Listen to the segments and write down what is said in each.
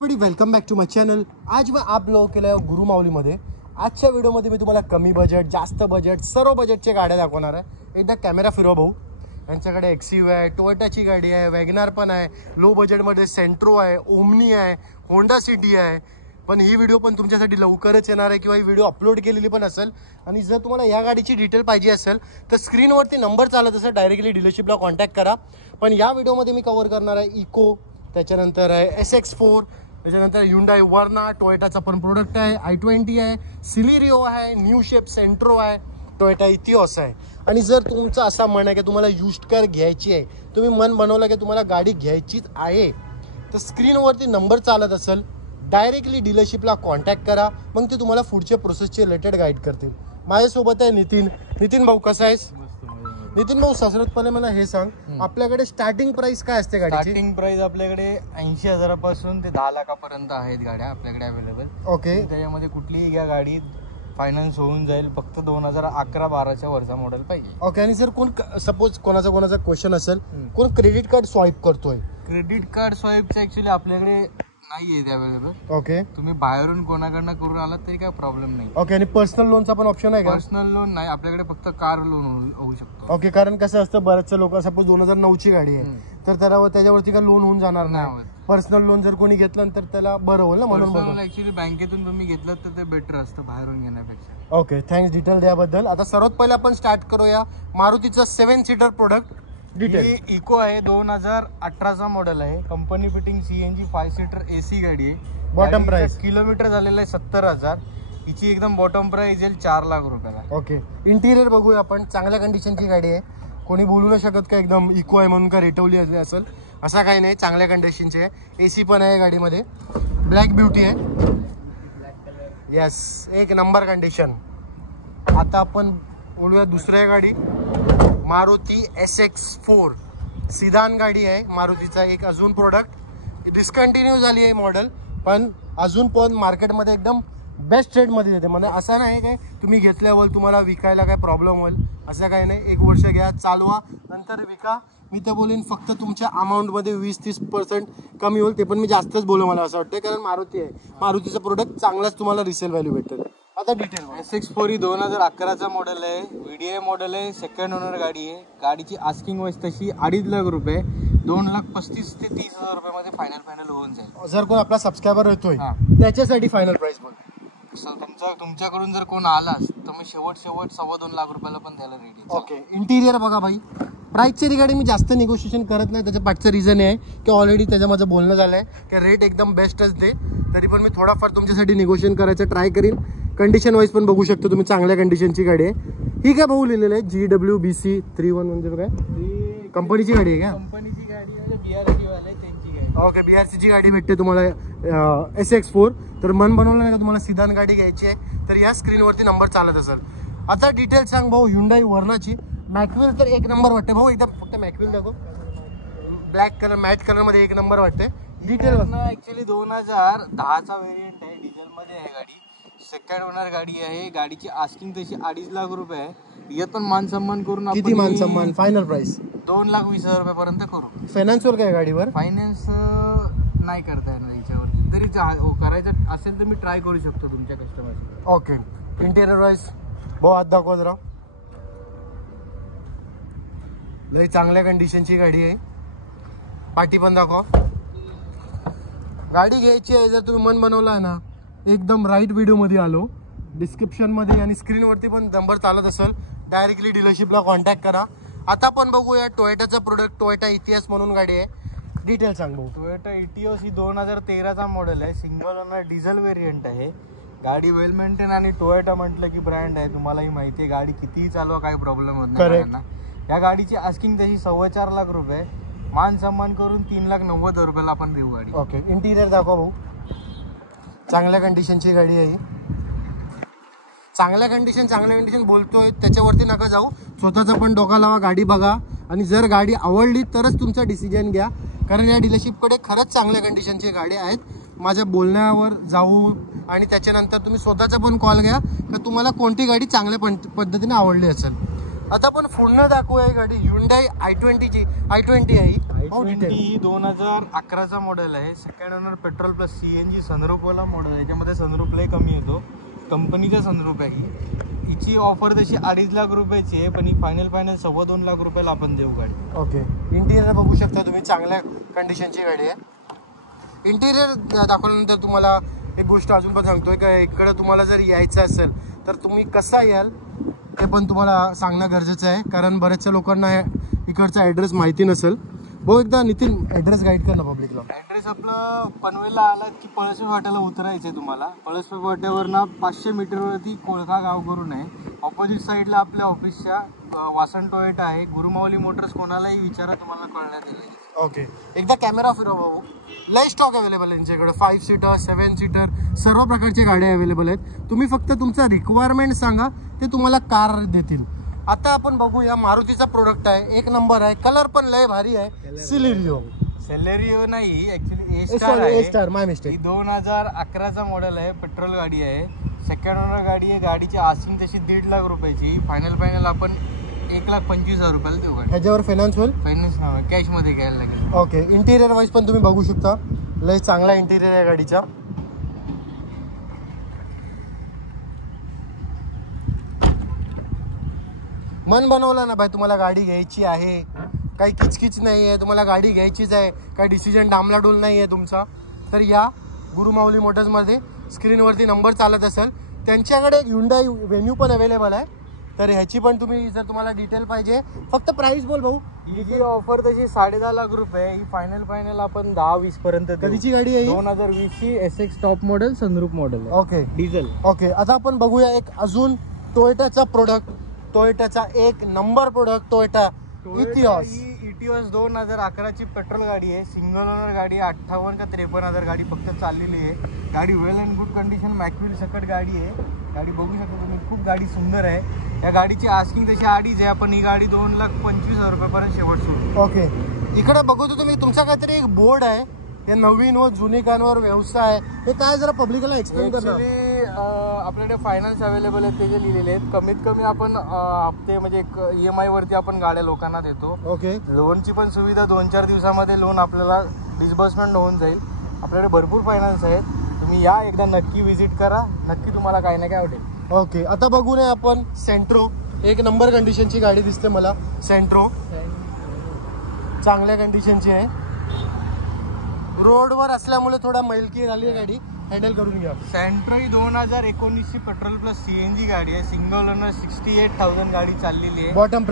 Welcome back to my channel. आज मैं आप लोगों के लिए गुरुमावलीमध्ये आजच्या व्हिडिओमध्ये मी तुम्हाला कमी बजेट जास्त बजेट सर्व बजेटच्या गाड्या दाखवणार आहे. एकदा कॅमेरा फिरवा भाऊ. यांच्याकडे एक्सिव्ह आहे, टोयोटाची गाडी आहे, वॅगनार पण आहे, लो बजेटमध्ये सेंट्रो आहे, ओमनी आहे, होंडा सिटी आहे. पण ही व्हिडिओ पण तुमच्यासाठी लवकरच येणार आहे किंवा ही व्हिडिओ अपलोड केलेली पण असेल. आणि जर तुम्हाला या गाडीची डिटेल पाहिजे असेल तर स्क्रीनवरती नंबर चालत असेल, डायरेक्टली डीलरशिपला कॉन्टॅक्ट करा. पण या व्हिडिओमध्ये मी कव्हर करणार आहे इको, त्याच्यानंतर आहे SX4, त्याच्यानंतर Hyundai वर्ना, टोयोटाचा पण प्रोडक्ट आहे, i20 आहे, सिलिरिओ आहे, न्यू शेप सेंट्रो आहे, टोयोटा इथिओस आहे. आणि जर तुमचं असा मन आहे की तुम्हाला युज्ड कार घ्यायची आहे, तुम्ही मन बनवलं की तुम्हाला गाडी घ्यायचीच आहे, तर स्क्रीनवरती नंबर चालत असेल, डायरेक्टली डीलरशिपला कॉन्टॅक्ट करा. मग ते तुम्हाला पुढच्या प्रोसेसचे रिलेटेड गाईड करतील. माझ्यासोबत आहे नितीन भाऊ. कसा आहेस नितीन भाऊ? सर्वप्रथम मला हे सांग, आपल्याकडे स्टार्टिंग प्राइस काय असते गाडीची? स्टार्टिंग प्राइस आपल्याकडे 80,000 पासून ते 10 लाखापर्यंत आहेत गाड्या आपल्याकडे अवेलेबल. ओके. त्याच्यामध्ये कुठलीही घ्या गाडी फायनान्स होऊन जाईल. फक्त 2011-12च्या वरचा मॉडेल पाहिजे. ओके. आणि जर कोण सपोज कोणाचा क्वेश्चन असेल, कोण क्रेडिट कार्ड स्वाईप करतोय, क्रेडिट कार्ड स्वाईपचं ऍक्च्युली आपल्याकडे नाही आहे अवेलेबल. ओके. तुम्ही बाहेरून कोणाकडनं करून आलात तरी काय प्रॉब्लेम नाही. ओके. आणि पर्सनल लोनचा पण ऑप्शन आहे का? पर्सनल लोन नाही आपल्याकडे, फक्त कार लोन होऊ शकतो. ओके. कारण कसं असतं, बरेचसे लोक सपोज 2009ची गाडी आहे तर त्याच्यावरती काय लोन होऊन जाणार नाही. पर्सनल लोन जर कोणी घेतलं तर त्याला बरं होईल ना, म्हणून ऍक्च्युली बँकेतून तुम्ही घेतलं तर ते बेटर असतं बाहेरून घेण्यापेक्षा. ओके. थँक्स डिटेल द्याबद्दल. आता सर्वात पहिले आपण स्टार्ट करूया मारुतीचं 7 सीटर प्रोडक्ट डिटेल. इको आहे, 2018चा मॉडेल आहे, company fitting CNG 5 seater AC गाडी आहे. बॉटम प्राइस किलोमीटर झालेलं आहे 70,000. हिची एकदम बॉटम प्राइस येईल 4 लाख रुपयाला. ओके. इंटिरियर बघूया आपण. चांगल्या कंडिशनची गाडी आहे. कोणी बोलू नाही शकत का एकदम इको आहे म्हणून का रेटवली असेल, असा काही नाही. चांगल्या कंडिशनची आहे. AC पण आहे गाडीमध्ये. ब्लॅक ब्युटी आहे. येस, एक नंबर कंडिशन. आता आपण बोलूया दुसऱ्या गाडी, मारुती SX4 सिदान गाडी आहे मारुतीचा. एक अजून प्रोडक्ट डिस्कंटिन्यू झाली आहे मॉडेल, पण अजून पण मार्केटमध्ये एकदम बेस्ट रेटमध्ये देते. म्हणजे असं नाही काय तुम्ही घेतल्यावर तुम्हाला विकायला काय प्रॉब्लेम होईल, असं काही नाही. 1 वर्ष घ्या, चालवा, नंतर विका. मी तर बोलेन फक्त तुमच्या अमाऊंटमध्ये 20-30% कमी होईल. ते पण मी जास्तच बोलू, मला असं वाटतं, कारण मारुती आहे. मारुतीचं प्रोडक्ट चांगलाच तुम्हाला रिसेल व्हॅल्यू भेटेल. आता डिटेल. SX4 ही 2011चा मॉडेल आहे, VDI मॉडेल आहे, सेकंड ओनर गाडी आहे. गाडीची आस्किंग वाईज तशी 2.5 लाख रुपये, 2,35,000 ते 30,000 रुपयामध्ये फायनल होऊन जाईल. जर कोण आपला सबस्क्रायबर येतोय त्याच्यासाठी फायनल प्राइस बोल. तुमच्याकडून जर कोण आलास तर मी शेवट 2.25 लाख रुपयाला पण द्यायला रेडी. ओके. इंटिरियर बघा भाई. प्राइसच्या रिगार्डिंग मी जास्त निगोशिएशन करत नाही. त्याच्या पाठचं रिझन आहे की ऑलरेडी त्याच्या माझं बोलणं झालं आहे की रेट एकदम बेस्टच दे. तरी पण मी थोडाफार तुमच्यासाठी निगोशिएशन करायचं ट्राय करीन. कंडिशन वाईज पण बघू शकतो तुम्ही, चांगल्या कंडिशनची गाडी आहे. ही काय भाऊ लिहिलेलं आहे GWBC 31 म्हणजे काय कंपनीची गाडी आहे का? कंपनीची गाडी म्हणजे BRC वाले त्यांची गाडी. ओके. BRCची गाडी भेटते तुम्हाला SX4. तर मन बनवलं नाही का तुम्हाला सिदान गाडी घ्यायची आहे तर या स्क्रीनवरती नंबर चालत असेल. आता डिटेल सांग भाऊ. Hyundai वर्नाची मॅकविल तर एक नंबर वाटते भाऊ. एकदा फक्त मॅकविल दाखव. ब्लॅक कलर मॅट कलर मध्ये एक नंबर वाटते. डिटेल ऍक्च्युली 2010चा व्हेरियंट आहे, डिझेल मध्ये आहे गाडी, सेकंड ओनर गाडी आहे. गाडीची आस्किंग तशी 2.5 लाख रुपये आहे. यात पण मान सन्मान करून किती मान सन्मान? फायनल प्राइस 2,20,000 रुपयापर्यंत करू. फायनान्सवर काय गाडीवर? फायनान्स नाही करता येणार याच्यावर. तरी करायचं असेल तर मी ट्राय करू शकतो तुमच्या कस्टमर. ओके. इंटेरियर वाईज भाऊ हात दाखवा जरा. लई चांगल्या कंडिशनची गाडी आहे. पाठी पण दाखवा. गाडी घ्यायची आहे जर तुम्ही मन बनवला आहे ना, एकदम राईट व्हिडिओमध्ये आलो. डिस्क्रिप्शनमध्ये आणि स्क्रीनवरती पण नंबर चालत असेल, डायरेक्टली डीलरशिपला कॉन्टॅक्ट करा. आता पण बघूया टोयोटाचा प्रोडक्ट, टोयोटा इतिहास म्हणून गाडी आहे. डिटेल सांग भाऊ. टोयोटा इटिओस ही 2013चा मॉडेल आहे, सिंगल ओनर डिझेल व्हेरियंट आहे. गाडी वेल मेंटेन आणि टोयोटा म्हटलं की ब्रँड आहे, तुम्हालाही माहिती आहे. गाडी कितीही चालवा काही प्रॉब्लेम होत नाही. या गाडीची आस्किंग तशी 4.25 लाख रुपये, मान सन्मान करून 3,90,000 रुपयाला आपण देऊ गाडी. ओके. इंटिरियर दाखवा भाऊ. चांगल्या कंडिशनची गाडी आहे. चांगल्या कंडिशन बोलतोय त्याच्यावरती नका जाऊ, स्वतःचा पण डोका लावा, गाडी बघा आणि जर गाडी आवडली तरच तुमचा डिसिजन घ्या. कारण या डीलरशिपकडे खरंच चांगल्या कंडिशनची गाडी आहेत. माझ्या बोलण्यावर जाऊ आणि त्याच्यानंतर तुम्ही स्वतःचा पण कॉल घ्या का तुम्हाला कोणती गाडी चांगल्या पद्धतीने आवडली असेल. आता आपण पुन्हा दाखवूया गाडी Hyundai i20 आहे. भाऊ डिटेल. ही 2011चा मॉडेल आहे. Second owner petrol plus CNG sunroof वाला मॉडेल आहे. याच्यामध्ये सनरूफ लय कमी येतो, कंपनीचा सनरूफ आहे ही. हिची ऑफर तशी 2.5 लाख रुपयाची आहे, पण ही फायनल 2.25 लाख रुपयाला आपण देऊ गाडी. ओके. इंटिरियर बघू शकता तुम्ही, चांगल्या कंडिशनची गाडी आहे. इंटिरियर दाखवल्यानंतर तुम्हाला एक गोष्ट अजून पण सांगतोय का, इकडं तुम्हाला जर यायचं असेल तर तुम्ही कसा याल ते पण तुम्हाला सांगणं गरजेचं आहे, कारण बऱ्याचशा लोकांना इकडचा ॲड्रेस माहिती नसेल. भाऊ एकदा नितीन ॲड्रेस गाईड कर ना पब्लिकला. ॲड्रेस आपलं पनवेलला आलात की पळसपे फाट्याला उतरायचं आहे तुम्हाला. पळसपे फाट्यावरनं 500 मीटरवरती कोळका गाव करून आहे. ऑपोजिट साईडला आपल्या ऑफिसच्या वासंत टोयोटा आहे. गुरुमाऊली मोटर्स कोणालाही विचारा, तुम्हाला कळण्यात येईल. ओके. एकदा कॅमेरा फिरव भाऊ. लय स्टॉक अवेलेबल आहे यांच्याकडे. 5 सीटर 7 सीटर सर्व प्रकारच्या गाड्या अवेलेबल आहेत. तुम्ही फक्त तुमचा रिक्वायरमेंट सांगा, ते तुम्हाला कार देतील. आता आपण बघूया मारुतीचा प्रोडक्ट आहे, एक नंबर आहे. कलर पण लय भारी आहे. सेलेरियो नाही, ऍक्च्युली ए स्टार माय मिस्टेक. 2011चा मॉडेल आहे. पेट्रोल गाडी आहे. सेकंड ओनर गाडी आहे. गाडीची आस्किंग तशी 1.5 लाख रुपयाची. फायनल आपण 1,25,000 रुपयाला देऊ गाडी. ह्याच्यावर फायनान्स होईल? फायनान्स नाही, कॅश मध्ये घ्यायला लागेल. ओके. इंटिरियर वाईज पण तुम्ही बघू शकता, लय चांगला इंटिरियर आहे गाडीचा. मन बनवलं ना भाई, तुम्हाला गाडी घ्यायची आहे, काही किचकिच नाही आहे, तुम्हाला गाडी घ्यायचीच आहे, काही डिसिजन डामलाडूल नाही आहे तुमचा, तर या गुरुमाऊली मोटर्समध्ये. स्क्रीनवरती नंबर चालत असेल. त्यांच्याकडे एक Hyundai Venue पण अवेलेबल आहे, तर ह्याची पण तुम्ही, जर तुम्हाला डिटेल पाहिजे, फक्त प्राइस बोल भाऊ. ही ऑफर तशी 10.5 लाख रुपये. ही फायनल आपण 10-20 पर्यंत. कधीची गाडी आहे? 2020ची SX top model sunroof model. Okay. Diesel. Okay. आता आपण बघूया एक अजून टोयोटाचा प्रोडक्ट, टोयोटाचा एक नंबर प्रोडक्ट, टोयोटा इटिओस. ही इटिओस 2011ची पेट्रोल गाडी आहे. सिंगल ओनर गाडी आहे. 58 का 53 हजार गाडी फक्त चाललेली आहे. गाडी वेल अँड गुड कंडिशन, मॅक्युअल सकट गाडी आहे. गाडी बघू शकता तुम्ही, खूप गाडी सुंदर आहे. या गाडीची आस्किंग तशी 2.5 आहे, आपण ही गाडी 2,25,000 रुपयापर्यंत शेवट सोडू. ओके. इकडे बघू तर तुम्ही, तुमचा काहीतरी एक बोर्ड आहे, हे नवीन व जुनिकांवर व्यवसाय, हे काय जरा पब्लिकला एक्सप्लेन करणार. आपल्याकडे फायनान्स अवेलेबल आहेत, ते जे लिहिलेले आहेत. कमीत कमी आपण हप्ते म्हणजे EMI वरती आपण गाड्या लोकांना देतो. ओके. लोनची पण सुविधा 2-4 दिवसामध्ये लोन आपल्याला डिस्बर्समेंट होऊन जाईल. आपल्याकडे भरपूर फायनान्स आहेत. तुम्ही या, एकदा नक्की व्हिजिट करा, नक्की तुम्हाला काही ना काय आवडेल. ओके. आता बघू नये आपण सेंट्रो, एक नंबर कंडिशनची गाडी दिसते मला. सेंट्रो चांगल्या कंडिशनची आहे. रोडवर असल्यामुळे थोडा मैलकी झाली आहे गाडी, हँडल करून घ्या. सेंट्रो ही 2019ची पेट्रोल प्लस CNG गाडी आहे. सिंगल ओनर 68,000 गाडी चाललेली आहे. बॉटम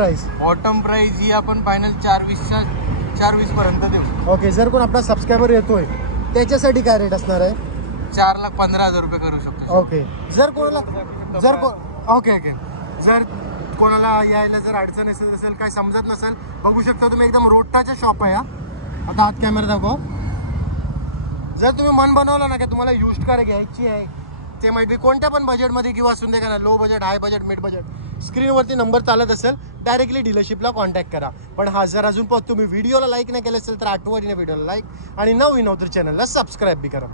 प्राइस ही आपण फायनल 420 पर्यंत देऊ. ओके. जर कोण आपला सबस्क्रायबर येतोय त्याच्यासाठी काय रेट असणार आहे? 4,15,000 रुपये करू शकतो. ओके. जर कोणाला ओके जर कोणाला यायला जर अडचण असेल, काय समजत नसेल, बघू शकता तुम्ही, एकदम रोडटाचा शॉप आहे. आता हात कॅमेरा दाखव. जर तुम्ही मन बनवलं ना की तुम्हाला युज्ड कार घ्यायची आहे, ते माहिती बी कोणत्या पण बजेटमध्ये किंवा असून दे का ना, low budget, high budget, mid budget, स्क्रीनवरती number चालत असेल, डायरेक्टली डीलरशिपला कॉन्टॅक्ट करा. पण हा जर अजून तुम्ही व्हिडिओला लाईक नाही केलं असेल तर आठवणीने व्हिडिओला लाईक आणि नवीन तर चॅनलला सबस्क्राईब बी करा.